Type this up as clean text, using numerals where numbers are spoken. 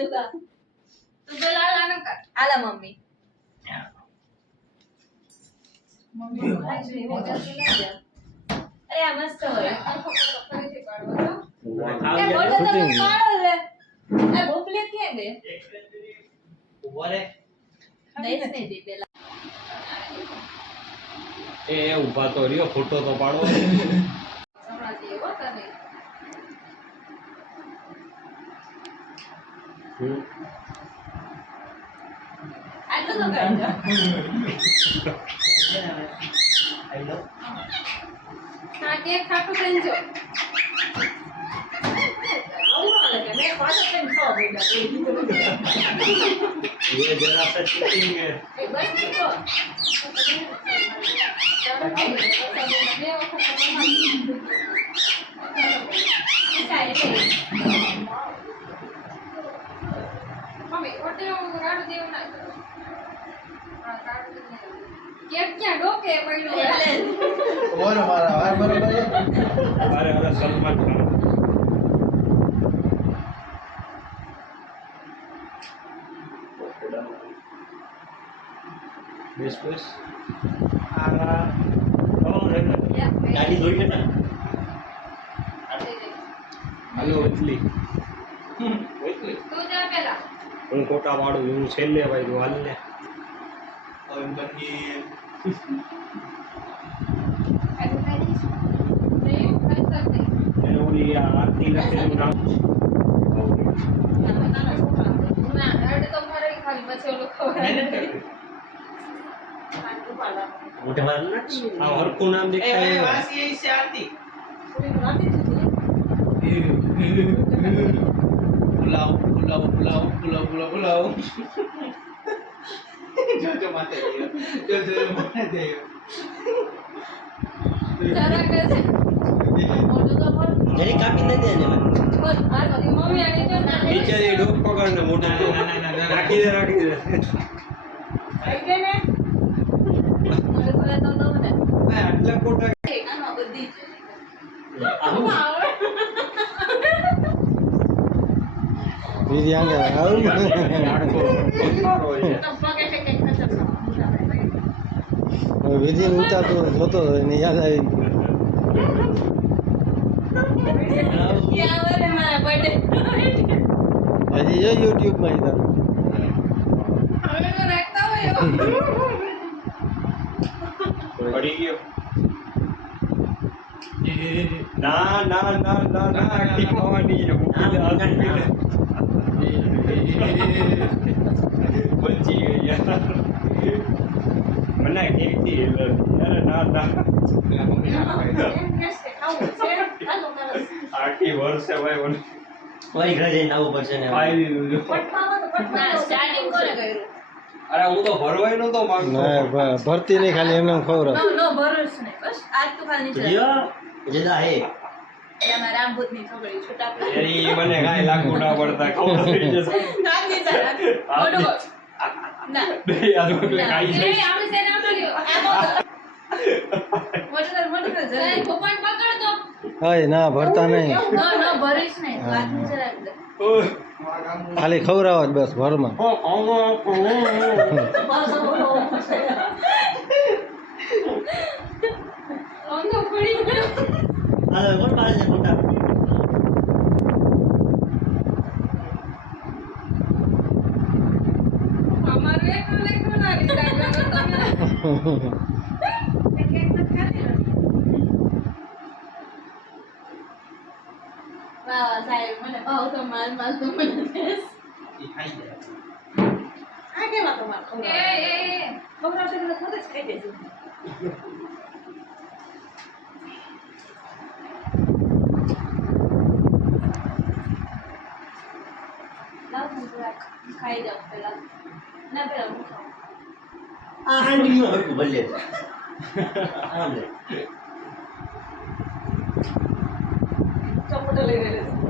ચુકા તું પેલા આલા કર આલા મમ્મી મમ્મી ખાઈ છે ને જલ્દી લઈ જા અરે આ મસ્ત હોય ફરીથી પાડવો તો એ બોલો તો પાડો લે એ ભોપલે ક્યાં દે ઉભો રે દઈસ ને દી પેલા એ ઊભા તો રહ્યો ફોટો તો પાડો સંભળાતી હો તને આટલું તો કરજો આઈ લો હા કેક ખાટું થઈ જો આવું ના લાગે મેં પાછો કેમ ખાવ બેટા ये जरा सा चीटिंग है એ બસ નીકો મમ્મી ઓટે રાડું દેવું ના કરો હા રાડું દેવું કેક ક્યાં ડોકે પડ્યો એટલે ઓરો મારા વાર બરોબર अरे अरे सलमान खान बस बस ગાડી જોઈ લે हेलो इटली इटली તું જા પેલા હું કોટા વાળું હું છેલ્લે ભાઈ તું હાલ ને ઓમ બની આટલું ખાઈ દઈશ નહીં ખાઈ શકતી એને ઓલી આ આરતી લખેલું નામ ના રાડે તો મારે ખાલી પછી ઓલું ખવડાવે મોટે વાર ના આ હરખું નામ દેખાય વાસી એ શાંતિ પુલાવ પુલાવ પુલાવ પુલાવ પુલાવ પુલાવ જો માથે જો માથે ગયો જરા કે છે મોટું તો બોલ જરી કાપી દે ને બોલ મારી મમ્મી આની જો ના નીચે એ ડોક પકડ ને મોટું રાખી દે થઈ ગઈ ને મને બોલે તો દઉં ને આટલા કોટા આમાં બધી છે બીજી આને આવું વિધિ ઉતારતો જોતો એને યાદ આવી હજી જો યુટ્યુબમાં પડી ગયો ના ના ના ના ના આખી ખાવાની છે મૂકી દે હાથ મૂકી દે બચી ગઈ યાર મને કેકથી યાર ના ના આખી વર્ષે ભાઈ મને કોઈ ઘરે જઈને આવવું પડશે ને આવી દીધું અરે હું તો ભરવાય નતો માંગતો ના ભરતી નહીં ખાલી એમને ખબર જીઓ જેદા હે એરી મને કાંઈ લાગુ ના પડતા ખબર પડી જશે બે આ લોકો ખાઈ જાય હા ના ભરતા નહીં ખાલી ખવડાવો જ બસ ઘરમાં હાલો કોણ પાડે છે મોટા સાહેબ મને ભાવ તો માલ માલ તો મને દેશ ઈ ખાઈ જાય આ કેવા તમાર ખવડાવશે તો ખુદ જ ખાઈ દેજો લાવ હું ખાઈ જાઉં પેલા ના પેલા હું ખાઉં આ હાંડીમાં હતું ભલે આમ લે ચોપડો લઈ લેજો